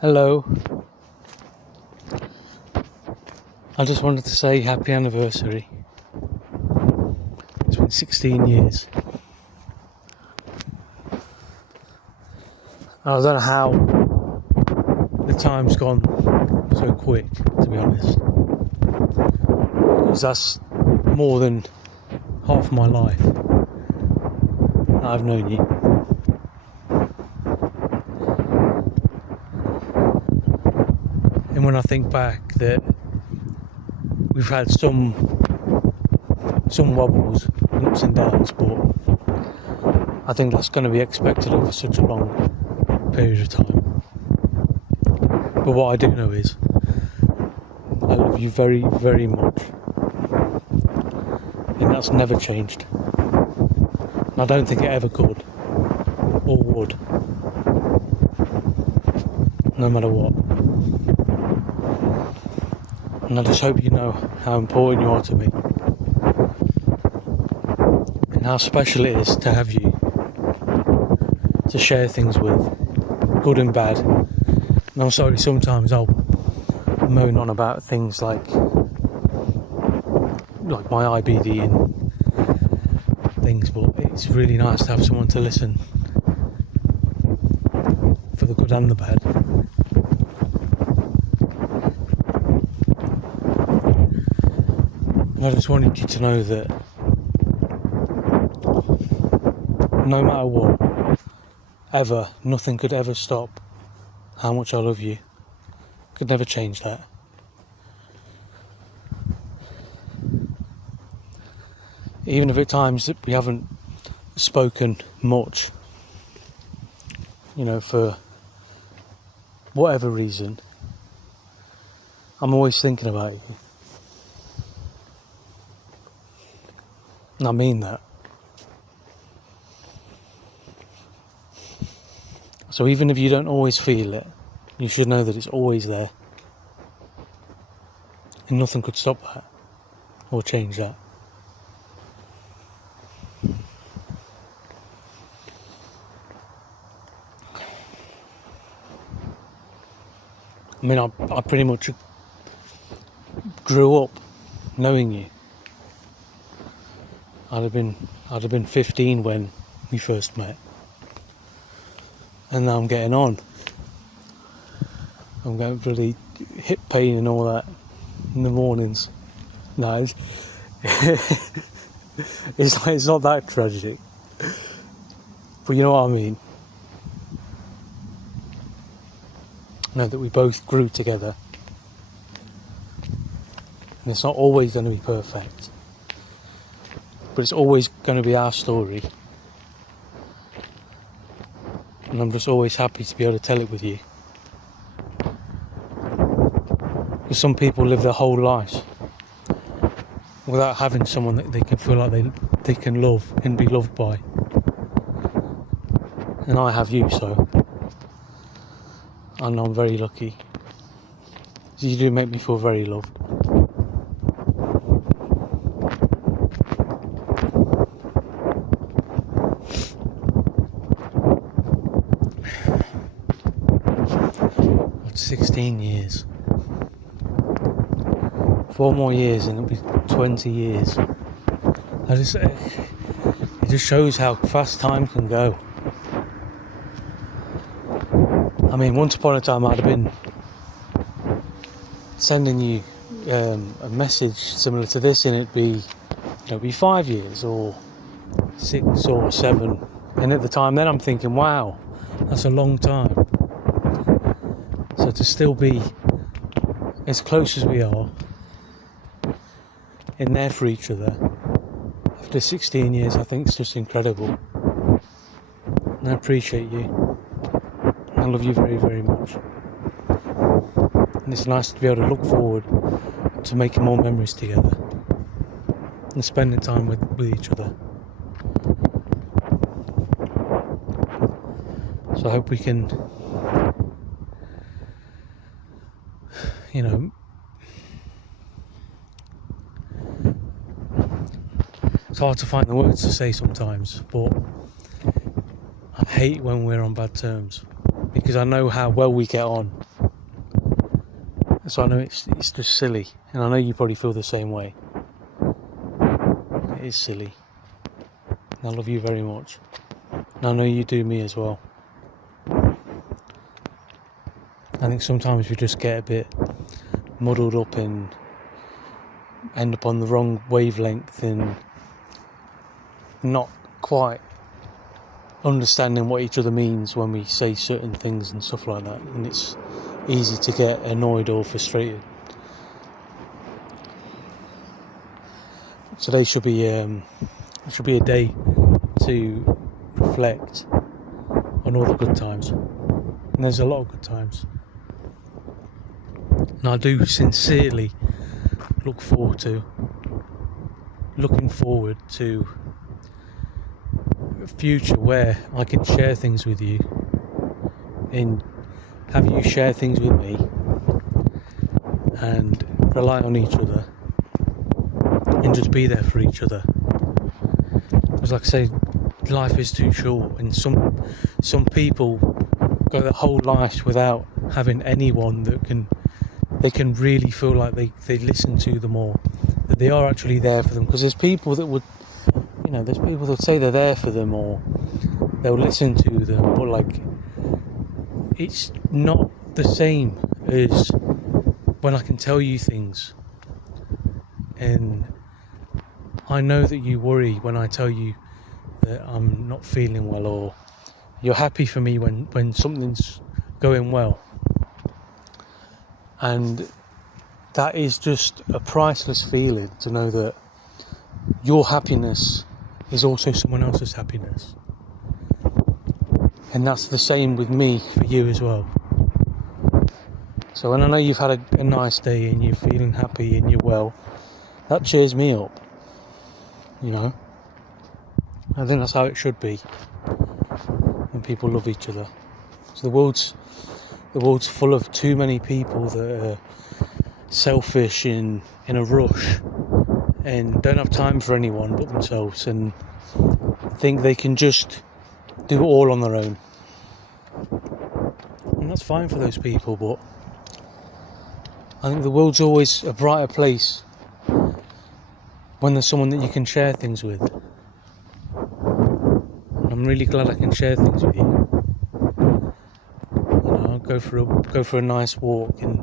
Hello. I just wanted to say happy anniversary. It's been 16 years. I don't know how the time's gone so quick, to be honest. Because that's more than half my life that I've known you. And when I think back that we've had some wobbles and ups and downs, but I think that's going to be expected over such a long period of time. But what I do know is I love you very, very much, and that's never changed, and I don't think it ever could or would, no matter what. And I just hope you know how important you are to me and how special it is to have you to share things with, good and bad. And I'm sorry, sometimes I'll moan on about things like my IBD and things, but it's really nice to have someone to listen for the good and the bad. I just wanted you to know that no matter what, ever, nothing could ever stop how much I love you. Could never change that. Even if at times we haven't spoken much, for whatever reason, I'm always thinking about you. And I mean that. So even if you don't always feel it, you should know that it's always there. And nothing could stop that or change that. I mean, I pretty much grew up knowing you. I'd have been 15 when we first met, and now I'm getting on. I'm getting bloody hip pain and all that in the mornings. No, it's not that tragic, but you know what I mean. Know that we both grew together, and it's not always going to be perfect. But it's always going to be our story. And I'm just always happy to be able to tell it with you. Because some people live their whole lives without having someone that they can feel like they can love and be loved by. And I have you, so I know I'm very lucky. You do make me feel very loved. That's 16 years. 4 more years and it'll be 20 years. It just shows how fast time can go. I mean, once upon a time I'd have been sending you a message similar to this, and it'd be 5 years or 6 or 7. And at the time then I'm thinking, wow, that's a long time. So to still be as close as we are, in there for each other, after 16 years, I think it's just incredible. And I appreciate you. I love you very, very much. And it's nice to be able to look forward to making more memories together and spending time with each other. So I hope we can, it's hard to find the words to say sometimes, but I hate when we're on bad terms, because I know how well we get on. So I know it's just silly, and I know you probably feel the same way. It is silly. I love you very much. And I know you do me as well. I think sometimes we just get a bit muddled up and end up on the wrong wavelength and not quite understanding what each other means when we say certain things and stuff like that, and it's easy to get annoyed or frustrated. Today should be a day to reflect on all the good times, and there's a lot of good times, and I do sincerely looking forward to a future where I can share things with you and have you share things with me and rely on each other and just be there for each other. Because like I say, life is too short, and some people go their whole life without having anyone that they can really feel like they listen to them, or that they are actually there for them. Because there's people that would, there's people that say they're there for them or they'll listen to them, but like, it's not the same as when I can tell you things, and I know that you worry when I tell you that I'm not feeling well, or you're happy for me when something's going well, and that is just a priceless feeling, to know that your happiness is also someone else's happiness. And that's the same with me for you as well. So when I know you've had a nice day and you're feeling happy and you're well, that cheers me up. I think that's how it should be when people love each other. So the world's full of too many people that are selfish in a rush and don't have time for anyone but themselves, and think they can just do it all on their own. And that's fine for those people, but I think the world's always a brighter place when there's someone that you can share things with. And I'm really glad I can share things with you. I'll go for a nice walk, and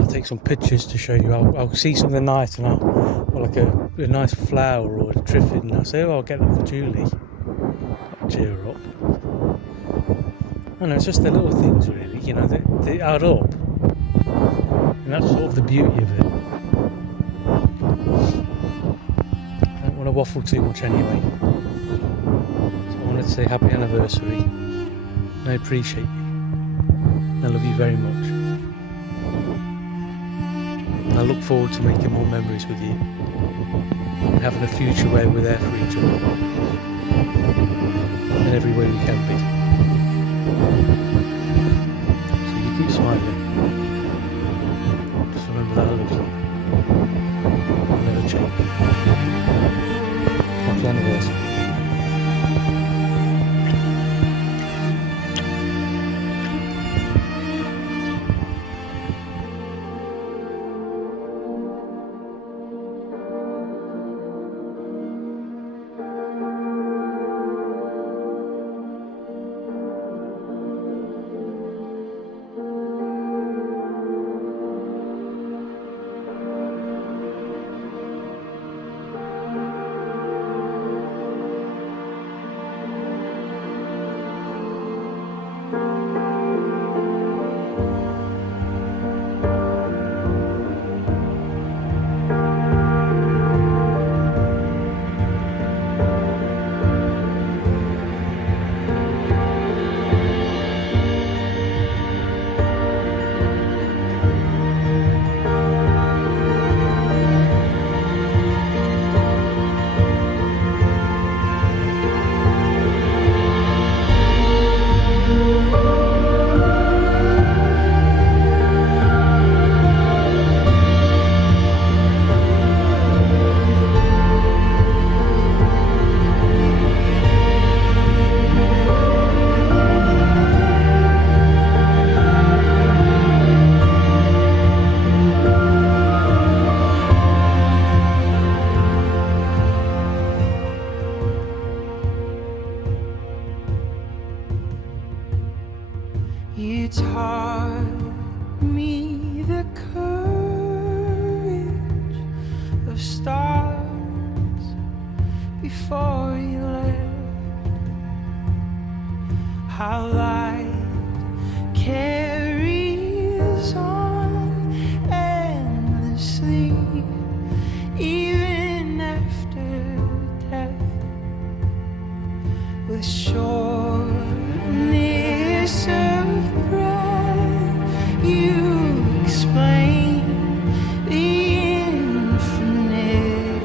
I'll take some pictures to show you. I'll see something nice, and I'll like a nice flower or a triffid, and I'll say, I'll get that for Julie. That'll cheer her up. I know, it's just the little things, really, they add up, and that's sort of the beauty of it. I don't want to waffle too much anyway, so I wanted to say happy anniversary, and I appreciate you. I love you very much. I look forward to making more memories with you and having a future where we're there for each other in every way we can be. So you keep smiling. Just remember that I love you. I'll never change. Happy anniversary. You taught me the courage of stars before you left. How light carries on endlessly, even after death. With shortness of breath, you explain the infinite.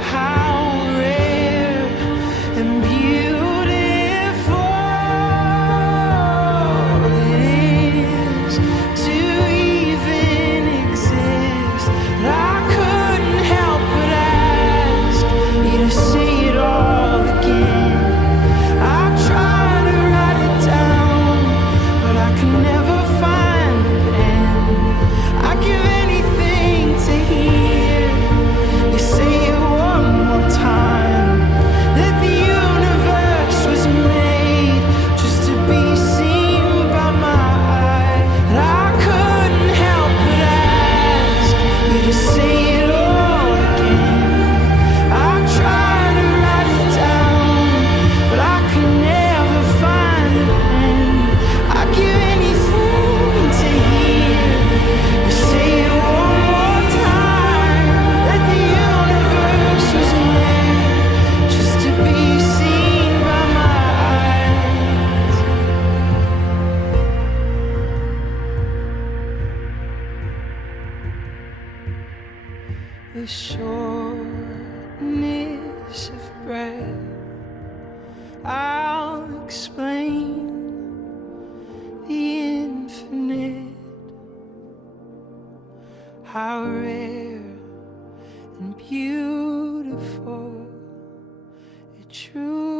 How rare and beautiful it is to even exist. And I couldn't help but ask you to say it all again. I tried to write it down, but I could never find the pen. I'd give anything to hear you say it one more time. That the universe was made just to be seen by my eyes. And I couldn't help but ask you to say it all again. I tried to write it down, but I could never find the pen. I'd give anything to hear you say it one more time. That the universe was made just to be seen by my eyes. The shortness of breath, I'll explain the infinite. How rare and beautiful it truly